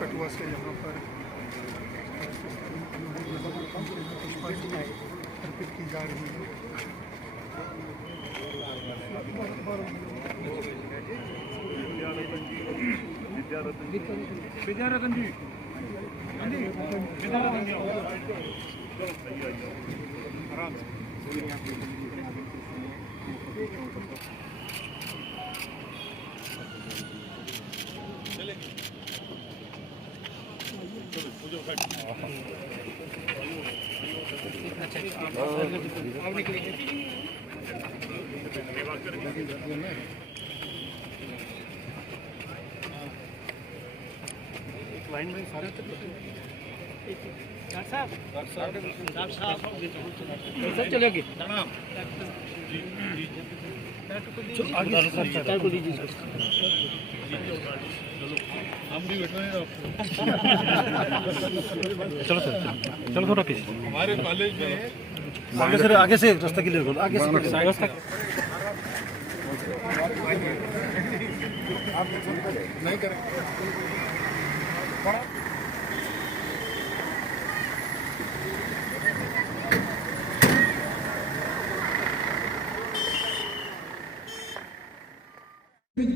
कटुआ से यहाँ पर पुष्पांजलि अर्पित की जा रही है। विद्यारतन जी आराम से लाइन में सारे डॉक्टर साहब चलेगी हम भी बैठे हैं। चलो सर, चलो थोड़ा पीछे। हमारे कॉलेज में आगे से रास्ता क्लियर करो, आगे से रास्ता नहीं करें।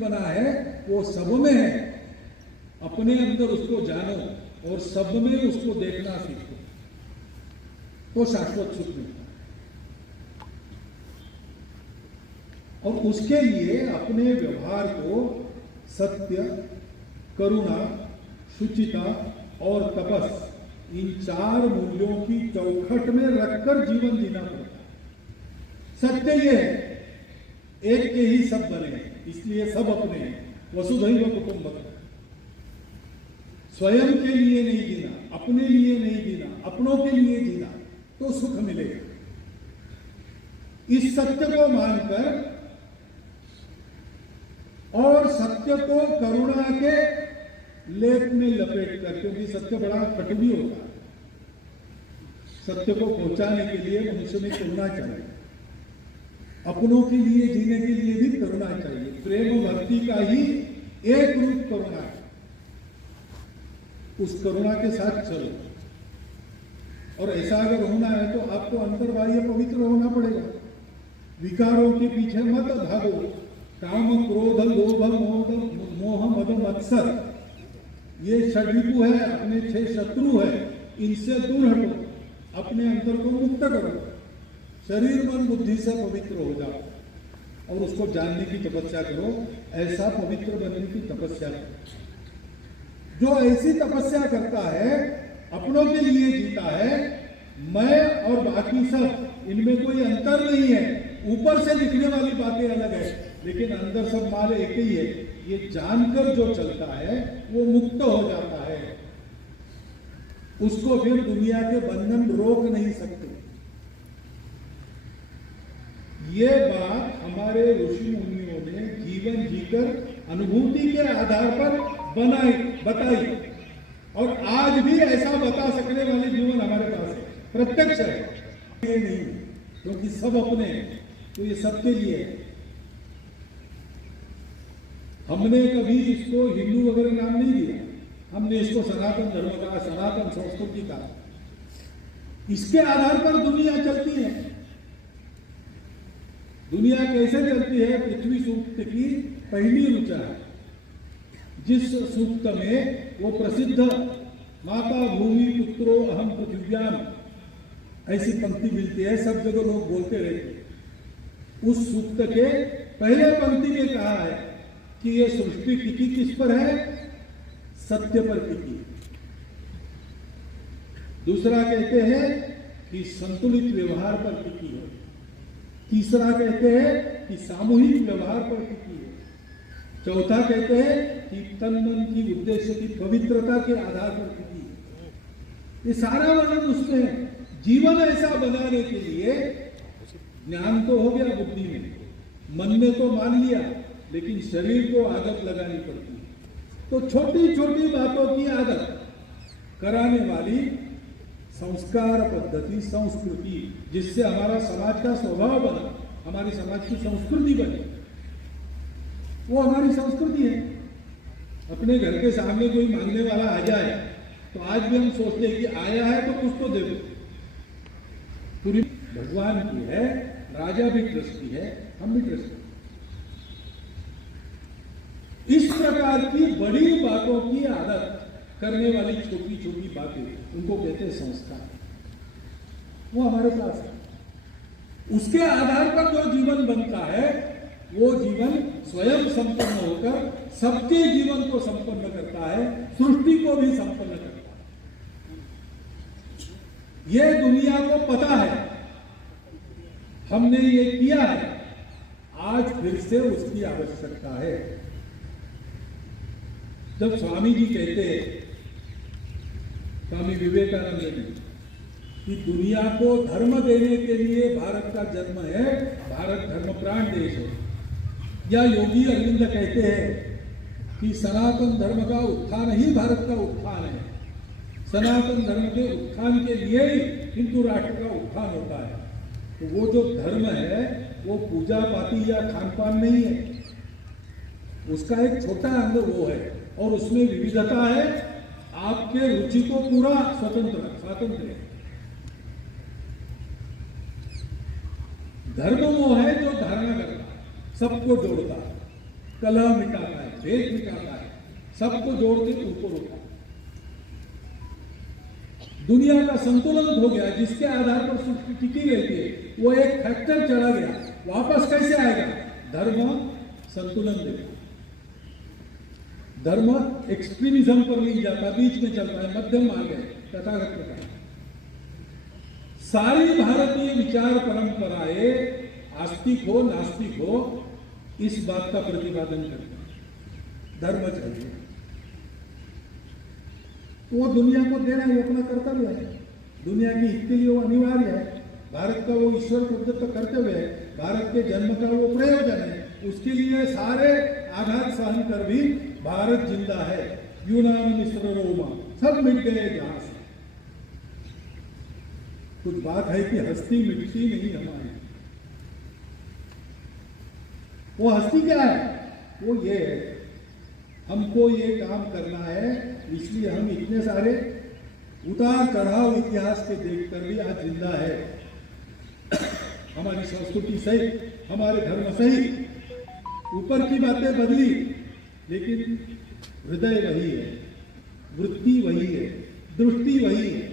बना है वो सब में है, अपने अंदर उसको जानो और सब में उसको देखना सीखो तो शाश्वत सुख मिलता है। और उसके लिए अपने व्यवहार को सत्य, करुणा, शुचिता और तपस इन 4 मूल्यों की चौखट में रखकर जीवन जीना पड़ता है। सत्य ये है एक के ही सब बने हैं, इसलिए सब अपने हैं। वसुधैव कुटुंबकम्। स्वयं के लिए नहीं जीना, अपने लिए नहीं जीना, अपनों के लिए जीना तो सुख मिलेगा। इस सत्य को मानकर और सत्य को करुणा के लेप में लपेट कर, क्योंकि सत्य बड़ा कटु भी होता है, सत्य को पहुंचाने के लिए मनुष्य में करुणा चाहिए। अपनों के लिए जीने के लिए भी करुणा चाहिए। प्रेम भक्ति का ही एक रूप करुणा है। उस करुणा के साथ चलो। और ऐसा अगर होना है तो आपको अंतर्बाह्य पवित्र होना पड़ेगा। विकारों के पीछे मत भागो। काम, क्रोध, लोभ, मोह, मद, मत्सर, ये षड्रिपु है, अपने 6 शत्रु है, इनसे दूर हटो, अपने अंतर को मुक्त करो, शरीर मन बुद्धि से पवित्र हो जाओ और उसको जानने की तपस्या करो। ऐसा पवित्र बनने की तपस्या करो। जो ऐसी तपस्या करता है, अपनों के लिए जीता है, मैं और बाकी सब, इनमें कोई अंतर नहीं है। ऊपर से दिखने वाली बातें अलग है, लेकिन अंदर सब माल एक ही है। ये जानकर जो चलता है वो मुक्त हो जाता है। उसको फिर दुनिया के बंधन रोक नहीं सकते। ये बात हमारे ऋषि मुनियों ने जीवन जीकर अनुभूति के आधार पर बताई और आज भी ऐसा बता सकने वाले जीवन हमारे पास है, प्रत्यक्ष है। ये नहीं क्योंकि सब अपने हैं, तो ये सबके लिए है। हमने कभी इसको हिंदू वगैरह नाम नहीं दिया, हमने इसको सनातन धर्म का, सनातन संस्कृति का। इसके आधार पर दुनिया चलती है। दुनिया कैसे चलती है? पृथ्वी सूक्त की पहली ऋचा है, जिस सूक्त में वो प्रसिद्ध माता भूमि पुत्रो अहम पृथिव्याम, ऐसी पंक्ति मिलती है, सब जगह लोग बोलते रहते हैं। उस सूक्त के पहले पंक्ति में कहा है कि ये सृष्टि टिकी किस पर है? सत्य पर टिकी। दूसरा कहते हैं कि संतुलित व्यवहार पर टिकी है। तीसरा कहते हैं कि सामूहिक व्यवहार पर टिकी है। चौथा कहते हैं कि तन मन की उद्देश्य की पवित्रता के आधार पर टिकी है। ये सारा वर्णन उसमें है। जीवन ऐसा बनाने के लिए ज्ञान तो हो गया बुद्धि में, मन ने तो मान लिया, लेकिन शरीर को आदत लगानी पड़ती है। तो छोटी छोटी बातों की आदत कराने वाली संस्कार पद्धति, संस्कृति, जिससे हमारा समाज का स्वभाव बना, हमारी समाज की संस्कृति बने, वो हमारी संस्कृति है। अपने घर के सामने कोई मांगने वाला आ जाए तो आज भी हम सोचते हैं कि आया है तो कुछ तो दे दो। पूरी भगवान की है, राजा भी ट्रस्टी है, हम भी ट्रस्टी। इस प्रकार की बड़ी बातों की आदत करने वाली छोटी छोटी बातें, उनको कहते हैं संस्कार। वो हमारे पास है। उसके आधार पर जो जीवन बनता है वो जीवन स्वयं संपन्न होकर सबके जीवन को संपन्न करता है, सृष्टि को भी संपन्न करता है। ये दुनिया को पता है, हमने ये किया है, आज फिर से उसकी आवश्यकता है। जब स्वामी जी कहते हैं, स्वामी विवेकानंद जी, कि दुनिया को धर्म देने के लिए भारत का जन्म है, भारत धर्म प्राण देश है, या योगी अरविंद कहते हैं कि सनातन धर्म का उत्थान ही भारत का उत्थान है, सनातन धर्म के उत्थान के लिए ही हिंदू राष्ट्र का उत्थान होता है। तो वो जो धर्म है वो पूजा पाती या खान पान नहीं है, उसका एक छोटा अंग वो है, और उसमें विविधता है। आपके रुचि को पूरा स्वातंत्र है। धर्म वो है जो धारणा करता है, सबको जोड़ता है, कलह मिटाता है, भेद मिटाता है, सबको जोड़ के ऊपर उठा। दुनिया का संतुलन हो गया, जिसके आधार पर सृष्टि टिकी रहती है, वो एक फैक्टर चला गया, वापस कैसे आएगा? धर्म संतुलन देगा। धर्म एक्सट्रीमिज्म पर नहीं जाता, बीच में चलता है, मध्यम मार्ग है, तथागत प्रकार। सारी भारतीय विचार परंपराएं आस्तिक हो नास्तिक हो इस बात का प्रतिपादन करते हैं, धर्म चाहिए। वो दुनिया को देना ही अपना कर्तव्य है, दुनिया की हित के लिए वो अनिवार्य है। भारत का वो ईश्वर प्रदत्त कर्तव्य है, भारत के जन्म का वो प्रयोजन है। उसके लिए सारे आघात सहन कर भी भारत जिंदा है। यूनान मिस्र रोमा सब मिट गए जहां से। कुछ बात है कि हस्ती मिटती नहीं हमारी। वो हस्ती क्या है? वो ये है, हमको ये काम करना है, इसलिए हम इतने सारे उतार चढ़ाव इतिहास के देखकर भी आज जिंदा है। हमारी संस्कृति सही, हमारे धर्म सही, ऊपर की बातें बदली, लेकिन हृदय वही है, वृत्ति वही है, दृष्टि वही है।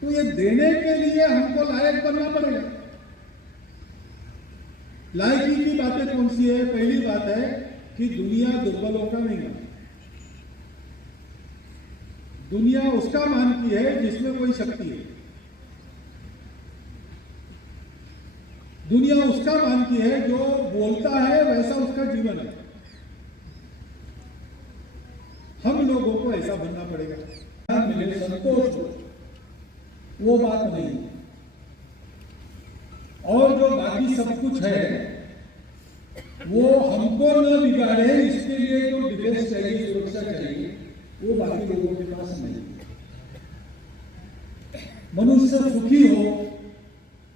तो ये देने के लिए हमको लायक बनना पड़ेगा। लायकी की बातें कौन सी है? पहली बात है कि दुनिया दुर्बलों का नहीं मानती, दुनिया उसका मानती है जिसमें कोई शक्ति है। दुनिया उसका मानती है जो बोलता है वैसा उसका जीवन है। हम लोगों को ऐसा बनना पड़ेगा। मिले संतोष हो, वो बात नहीं। और जो बाकी सब कुछ है वो हमको न बिगाड़े, इसके लिए जो डिफेंस चाहिए, सुरक्षा चाहिए, वो बाकी लोगों के पास नहीं। मनुष्य सुखी हो,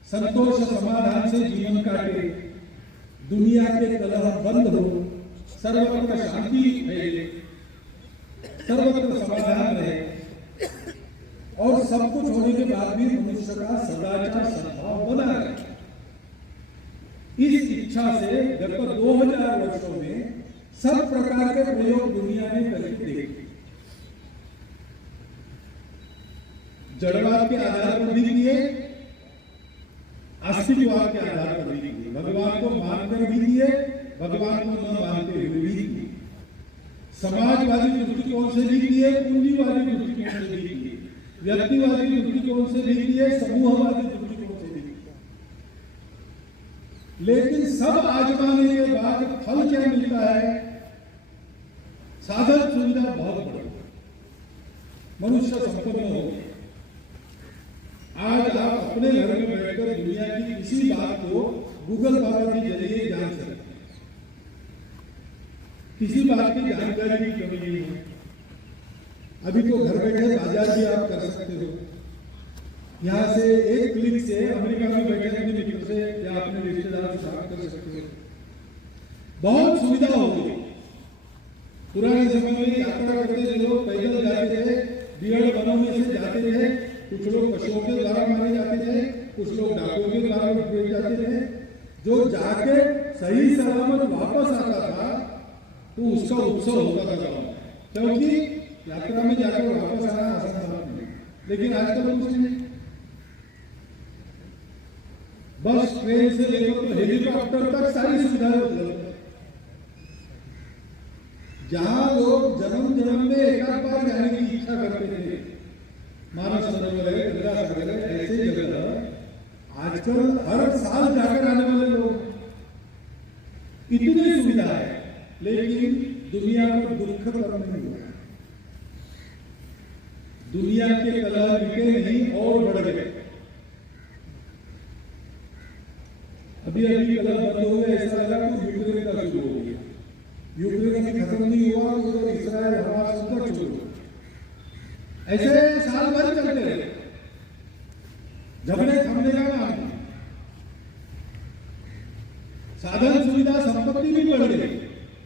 संतोष समाधान से जीवन काटे, दुनिया के कलह बंद हो, सर्वत्र शांति फैले, सर्वत्र समाधान रहे, और सब कुछ होने के बाद भी मनुष्य का सदाचार सद्भाव बना रहे। इस इच्छा से गत 2000 वर्षों में सब प्रकार के प्रयोग दुनिया ने करके देखे। जड़वाद के आधार पर भी किए, अस्तित्ववाद के आधार पर भी किए, भगवान को मानकर भी किए, भगवान को न मानते हुए भी किए, समाजवादी दृष्टिकोण से भी किए, पूंजीवादी दृष्टिकोण से भी किए, व्यक्तिवादी दृष्टिकोण से भी किए, समूहवादी दृष्टिकोण से भी किए। लेकिन सब आजमाने के बाद फल क्या मिलता है? साधन सुविधा बहुत बढ़, मनुष्य संपन्न हो गया। आज आप अपने घर में बैठकर दुनिया की किसी बात को गूगल पावर के जरिए जान सकते हैं। किसी बात की जानकारी की कमी नहीं है। अभी तो घर बैठे बाजार भी आप कर सकते हो। यहां से एक क्लिक से अमेरिका में बैठे अपने मित्र से या अपने रिश्तेदार से बात कर सकते हो। बहुत सुविधा हो गई। पुराने समय में यात्रा करते थे लोग, पैदल जाते थे, बियड़ वनों में से जाते थे, कुछ लोग पशुओं के द्वारा मारे जाते थे, कुछ लोग डाकुओं के द्वारा मारे जाते थे। जो जाके सही सलामत वापस आता था तो उसका उत्सव होता था, क्योंकि यात्रा में जाकर वापस आना आसान बात नहीं। लेकिन आजकल कुछ नहीं, बस ट्रेन से लेकर तो हेलीकॉप्टर तक सारी सुविधाएं उपलब्ध है। जहां लोग जन्म में एक बार जाने की इच्छा करते थे, मानस सरोवर है, गंगा सागर है, ऐसे जगह आजकल हर साल जाकर आने वाले लोग, इतनी सुविधा है। लेकिन दुनिया को दुख कम नहीं हुआ, दुनिया के कलह बिके नहीं और बढ़ गए। अभी कलह बंद हो गया, ऐसा लगा तो यूक्रेन का शुरू हो गया। यूक्रेन अभी खत्म नहीं हुआ तो उधर इसराइल हमारा संकट शुरू हो। ऐसे साल भर चलते रहे, झगड़े थमने का नाम नहीं। साधन सुविधा संपत्ति भी बढ़ गई,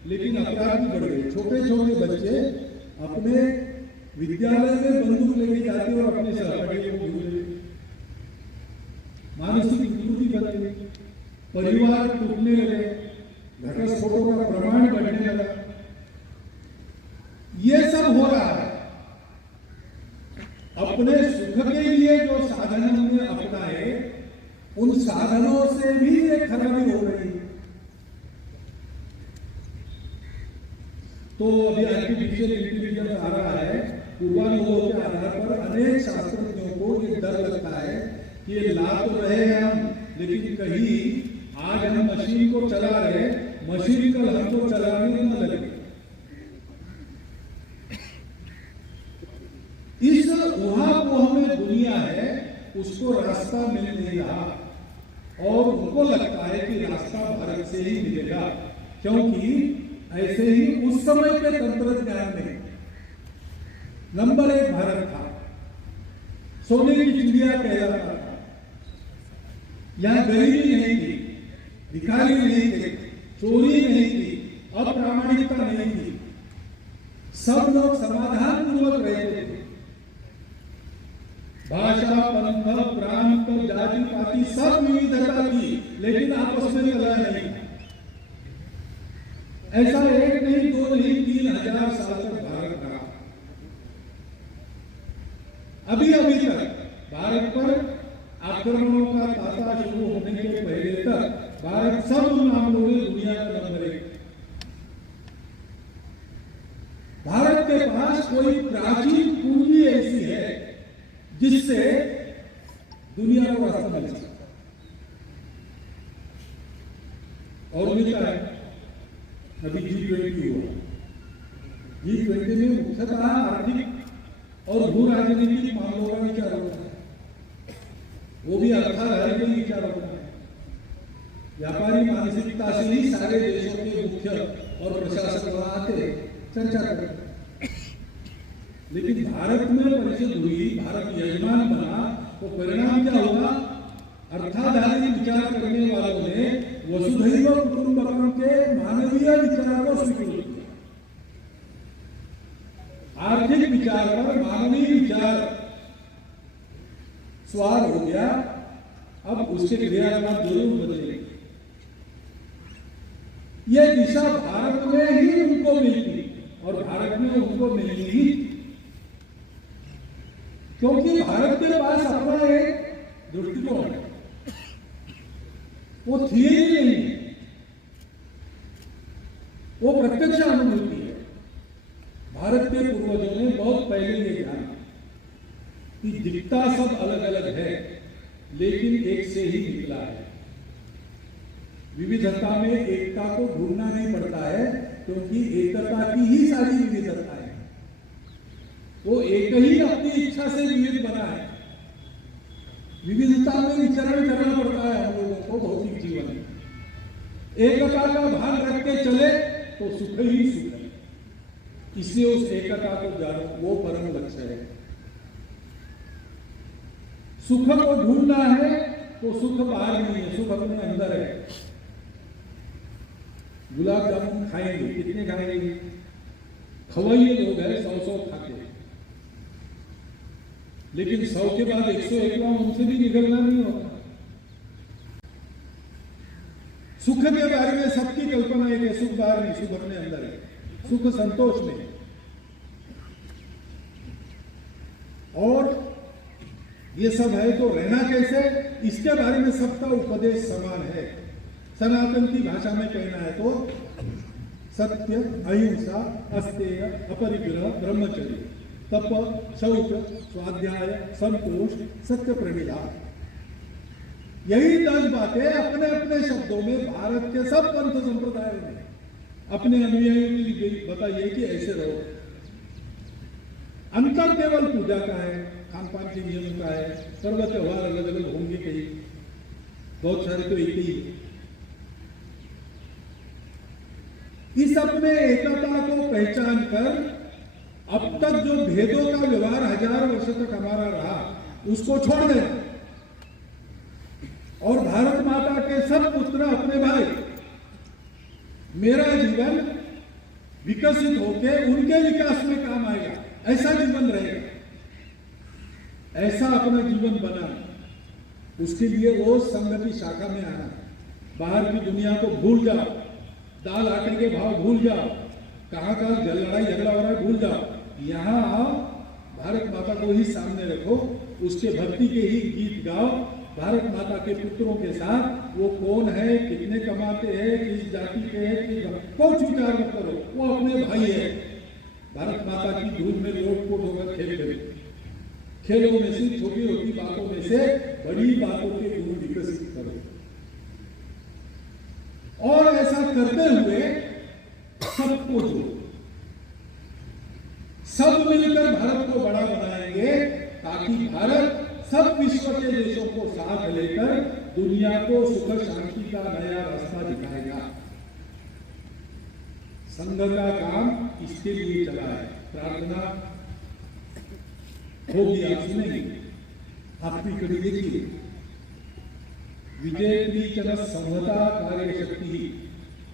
लेकिन अपराध भी बढ़ गए। छोटे छोटे बच्चे अपने विद्यालय में बंदूक लेके जाते और अपने सहपाठियों को भूल गए। मानसिक विकृति बढ़ गई, परिवार टूटने लगे, घटस्फोटों का प्रमाण बढ़ने लगा। ये सब हो रहा है। अपने सुख के लिए जो साधन हमने अपनाए, उन साधनों से भी एक खराबी हो रही है। तो अभी आर्टिफिशियल इंटेलिजेंस आ रहा है, पूर्वानुभव के आधार पर अनेक शास्त्रज्ञों को ये डर लगता है कि ये ला तो रहे हम, लेकिन कहीं आज हम मशीन को चला रहे, मशीन कल हमको चलाने न लगे। इस ऊहापोह में दुनिया है, उसको रास्ता मिल नहीं रहा और उनको लगता है कि रास्ता भारत से ही मिलेगा, क्योंकि ऐसे ही उस समय के तंत्रज्ञान में नंबर 1 भारत था, सोने की चिड़िया कहलाता था। यहां गरीबी नहीं थी, भिखारी नहीं थे, चोरी नहीं थी, अप्रामाणिकता नहीं थी, सब लोग समाधान पूर्वक रहते थे। भाषा, पंथ, प्रांत, जाति पाति सब विविधता थी, लेकिन आपस में कलह नहीं। ऐसा एक नहीं, दो नहीं, 3000 साल तक भारत रहा। अभी तक भारत पर आक्रमणों का तांता शुरू होने के पहले तक भारत सब मामलों में दुनिया का नंबर 1। भारत के पास कोई प्राचीन पूंजी ऐसी है जिससे दुनिया को रास्ता मिल सकता और मिलता है। अभी G20 हुआ, G20 में मुख्यतः आर्थिक और भू राजनीतिक मामलों का विचार होता है, वो भी अर्थाधारी का विचार होता है। व्यापारी मानसिकता से ही सारे देशों के मुख्य और प्रशासक वहां आते चर्चा करते। लेकिन भारत में परिषद हुई, भारत यजमान बना, तो परिणाम क्या होगा? अर्थाधारी विचार करने वालों ने वसुधैव कुटुंबकम के मानवीय विचार को स्वीकार किया। आर्थिक विचार पर मानवीय विचार स्वार हो गया, अब उसके क्रियाकलाप जरूर बदलेंगे। ये दिशा भारत में ही उनको मिली और भारत में उनको मिलनी ही, क्योंकि भारत के पास अपना एक दृष्टिकोण है, वो थियरी नहीं है, वो प्रत्यक्ष अनुभूति है। भारत के पूर्वजों ने बहुत पहले ये जाना कि दिखता सब अलग अलग है, लेकिन एक से ही निकला है। विविधता में एकता को ढूंढना नहीं पड़ता है, क्योंकि एकता की ही सारी विविधता है। वो एक ही अपनी इच्छा से विविध बना है। विविधता में विचरण करना पड़ता है हम लोगों को भौतिक जीवन में। एकता का भान रख के चले तो सुख ही सुख है। इसलिए उस एकता को जानो, वो परम लक्ष्य है। सुख को ढूंढना है तो सुख बाहर नहीं है, सुख अपने अंदर है। गुलाब जामुन खाएंगे, कितने खाएंगे? खवाइए लोग है 100 खाते, लेकिन 100 के बाद 101 उनसे भी निकलना नहीं होता। सुख के बारे में सबकी कल्पना है कि सुख बाहर नहीं, सुख अपने अंदर है। सुख संतोष में है। और ये सब है तो रहना कैसे, इसके बारे में सबका उपदेश समान है। सनातन की भाषा में कहना है तो सत्य, अहिंसा, अस्तेय, अपरिग्रह, ब्रह्मचर्य, तप, शौच, स्वाध्याय, संतोष, सत्य प्रमिला, यही 10 बातें अपने अपने शब्दों में भारत के सब पंथ संप्रदायों में अपने अनुयायियों के लिए बताइए कि ऐसे रहो। अंतर केवल पूजा का है, खान पान के नियम का है, पर्व त्योहार अलग अलग होंगे कहीं, बहुत सारे तो एक ही। इस अपने एकता को पहचान कर अब तक जो भेदों का व्यवहार 1000 वर्ष तक हमारा रहा, उसको छोड़ देना और भारत माता के सब पुत्र अपने भाई, मेरा जीवन विकसित होकर उनके विकास में काम आएगा, ऐसा जीवन रहेगा, ऐसा अपना जीवन बनाना। उसके लिए रोज संघ की शाखा में आना, बाहर की दुनिया को भूल जाओ, दाल आटे के भाव भूल जाओ, कहां कहां लड़ाई झगड़ा हो रहा है भूल जाओ, यहां आओ, भारत माता को ही सामने रखो, उसके भक्ति के ही गीत गाओ। भारत माता के पुत्रों के साथ वो कौन है, कितने कमाते हैं, किस जाति के हैं, कुछ विचार मत करो, वो अपने भाई है। भारत माता की धूल में लोटपोट होकर खेल खेलो, खेलों में से छोटी छोटी बातों में से बड़ी बातों के गुण विकसित करो। और ऐसा करते हुए सबको जोड़ो, सब मिलकर भारत को बड़ा बनाएंगे, ताकि भारत सब विश्व के देशों को साथ लेकर दुनिया को सुख शांति का नया रास्ता दिखाएगा। संघ का काम इसके लिए चला है। प्रार्थना होगी, आप सुनेंगे, आपकी कड़ी देखिए। विजय संहता कार्य शक्ति,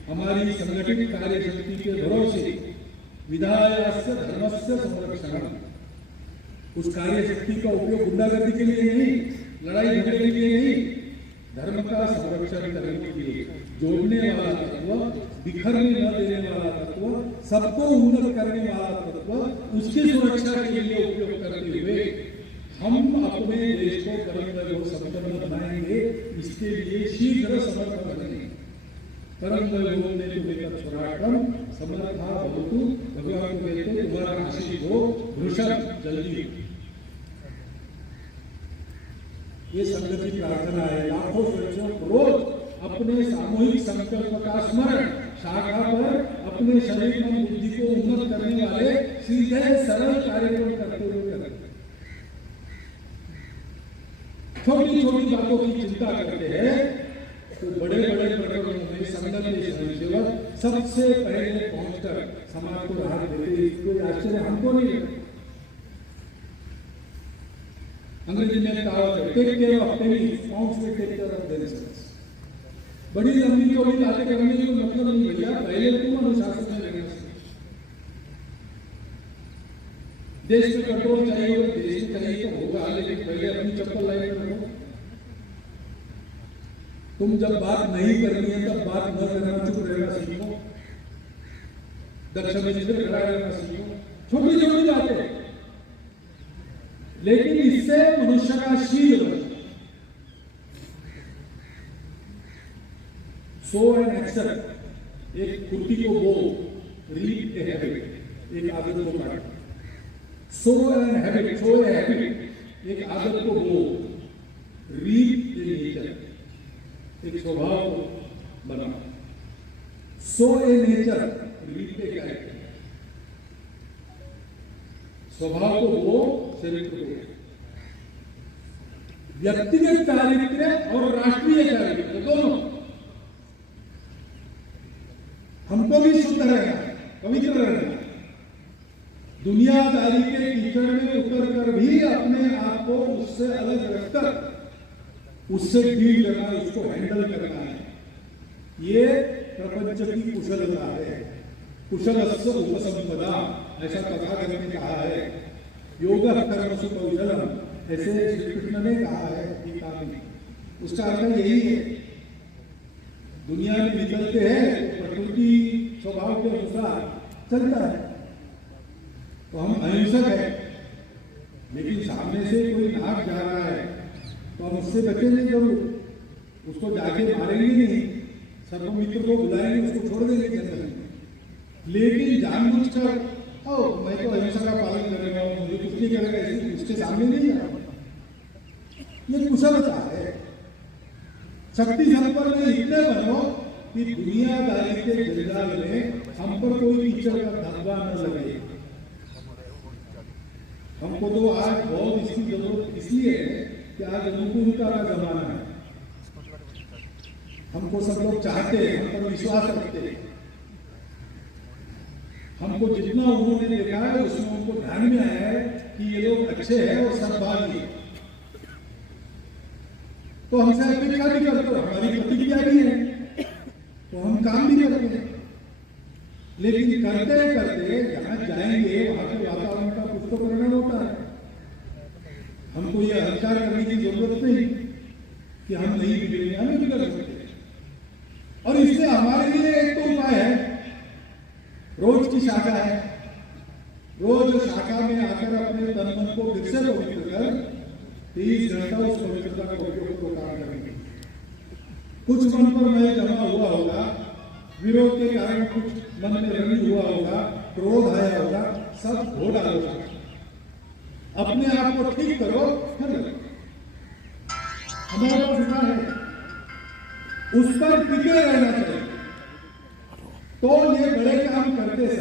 हमारी संगठित कार्य शक्ति के भरोसे विधायस्य धर्मस्य संरक्षण, उस कार्य शक्ति का उपयोग गुंडागर्दी के लिए नहीं, लड़ाई झगड़े के लिए नहीं, धर्म का संरक्षण करने के लिए। जोड़ने वाला तत्व, बिखरने न देने वाला तत्व, सबको उन्नत करने वाला तत्व, उसकी सुरक्षा के लिए उपयोग करते हुए हम अपने देश को परम संपन्न बनाएंगे। इसके लिए शीघ्र समर्पण करेंगे। परम वैभव ने तो बेटा स्वराटम समर्था भवतु, भगवान को कहते तुम्हारा आशीष हो वृषभ जल्दी। ये संघ की प्रार्थना है। लाखों वर्षों रोज अपने सामूहिक संकल्प का स्मरण शाखा पर अपने शरीर में बुद्धि को उन्नत करने वाले सीधे सरल कार्यक्रम करते हुए करें। छोटी छोटी बातों की चिंता करते हैं तो बड़े बड़े प्रकरणों में संघ के स्वयंसेवक सबसे पहले पहुंचकर समाज को राहत देते। कोई आश्चर्य हमको नहीं है। अंग्रेजी में कहावत है, take care of pennies, pounds will take care of themselves. बड़ी लंबी चौड़ी बातें करने की कोई मतलब नहीं भैया, पहले तुम अनुशासन में रहना सीखो। देश में कंट्रोल चाहिए और देश में चाहिए तो होगा, लेकिन पहले अपनी चप्पल लाइन में रखो। तुम जब बात नहीं करनी है तब बात न करना, चुप रहना सीखो, दक्षिण में खड़ा रहना सीखो। छोटी छोटी बातें लेकिन इससे मनुष्य का शील बढ़ता। सो एंड एक्शन, एक कुर्ती को बो, रीड ए हैबिट, एक आदत को काट। So and habit, so a habit, एक आदत को बो, रीड ए नेचर, एक स्वभाव को बना। So a nature, read a character, स्वभाव को बो, चरित्र को। व्यक्तिगत चारित्र्य और राष्ट्रीय चारित्र्य दोनों। हमको भी शुद्ध रहना, पवित्र रहना, दुनियादारी के कीचड़ में उतर कर भी अपने आप को उससे अलग रखकर उससे डील करना, उसको हैंडल करना है। ये प्रपंच की कुशलता है। कुशलस्य उपसंपदा, ऐसा तथागत ने कहा है। योगः कर्मसु कौशलम, ऐसे श्री कृष्ण ने कहा है गीता में। उसका अर्थ यही है, दुनिया में निकलते हैं तो प्रकृति स्वभाव के अनुसार चलता है, तो हम अहिंसक है, लेकिन सामने से कोई नाग जा रहा है तो हम उससे बचेंगे जरूर, उसको जाके मारेंगे नहीं, सर्वमित्र को बुलाएंगे, उसको छोड़ देंगे जंगल में। लेकिन जानबूझकर मैं तो अहिंसा का पालन करेगा, मुझे कुछ नहीं करेगा, इसके सामने नहीं जाएगा। ये कुशलता है। शक्ति संपन्न में इतने बनो कि दुनियादारी के जंजाल में हम पर कोई कीचड़ का धब्बा न लगे। हमको तो आज बहुत इसकी जरूरत इसलिए है कि आज अनुकूलता का जमाना है। हमको सब लोग चाहते हैं, हम पर विश्वास रखते हैं। हमको जितना उन्होंने देखा है उसमें उनको ध्यान में आया है कि ये लोग अच्छे हैं और सद्भावी हैं, तो हमसे अपेक्षा भी करते हो, हमारी प्रतिक्रिया भी है, तो हम काम भी करते हैं। लेकिन करते करते जहां जाएंगे वहां के वातावरण का कुछ तो परिणाम होता है। हमको ये अहंकार करने की जरूरत नहीं कि हम नहीं बिगड़ेंगे, हमें बिगड़ सकते हैं। और इससे हमारे लिए एक तो उपाय है, रोज की शाखा है। रोज शाखा में आकर अपने तन मन को फिर से पवित्र कर 30 घंटा उस पवित्रता का उपयोग को काम करेंगे। कुछ मन पर मैं जमा हुआ होगा, विरोध के कारण कुछ मन में रंग हुआ होगा, क्रोध आया होगा, सब धो डालो। अपने आप को ठीक करो, फिर हमारा जुड़ा है, उस पर टिके रहना चाहिए। तो ये बड़े काम करते